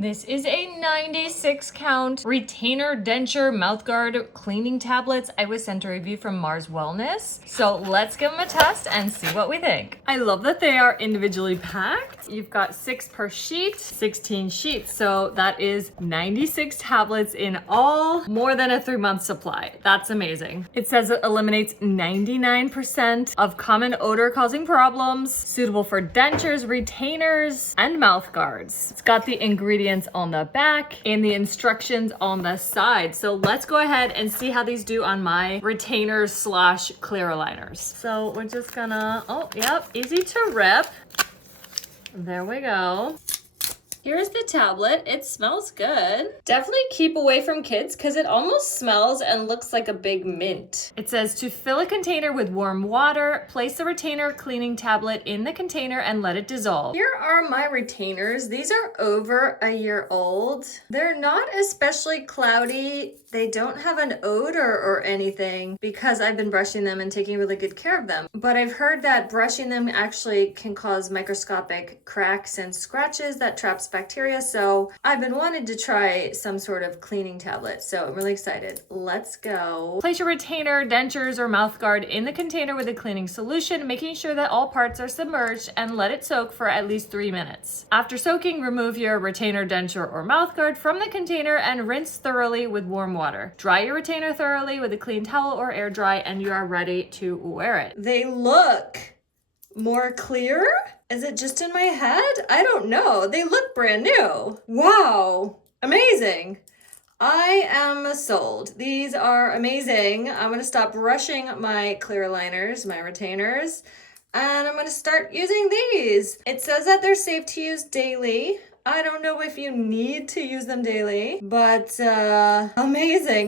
This is a 96 count retainer denture mouthguard cleaning tablets. I was sent a review from Mars Wellness. So let's give them a test and see what we think. I love that they are individually packed. You've got 6 per sheet, 16 sheets. So that is 96 tablets in all, more than a 3-month supply. That's amazing. It says it eliminates 99% of common odor causing problems, suitable for dentures, retainers, and mouth guards. It's got the ingredients on the back and the instructions on the side. So let's go ahead and see how these do on my retainers slash clear aligners. So we're just gonna, oh, yep, easy to rip. There we go. Here's the tablet. It smells good. Definitely keep away from kids because it almost smells and looks like a big mint. It says to fill a container with warm water, place the retainer cleaning tablet in the container and let it dissolve. Here are my retainers. These are over a year old. They're not especially cloudy. They don't have an odor or anything because I've been brushing them and taking really good care of them. But I've heard that brushing them actually can cause microscopic cracks and scratches that traps bacteria. So I've been wanting to try some sort of cleaning tablet. So I'm really excited. Let's go. Place your retainer, dentures, or mouth guard in the container with a cleaning solution, making sure that all parts are submerged and let it soak for at least 3 minutes. After soaking, remove your retainer, denture, or mouth guard from the container and rinse thoroughly with warm water. Dry your retainer thoroughly with a clean towel or air dry and you are ready to wear it. They look more clear? Is it just in my head? I don't know. They look brand new. Wow, amazing. I am sold. These are amazing. I'm gonna stop brushing my clear aligners, my retainers, and I'm gonna start using these. It says that they're safe to use daily. I don't know if you need to use them daily, but amazing.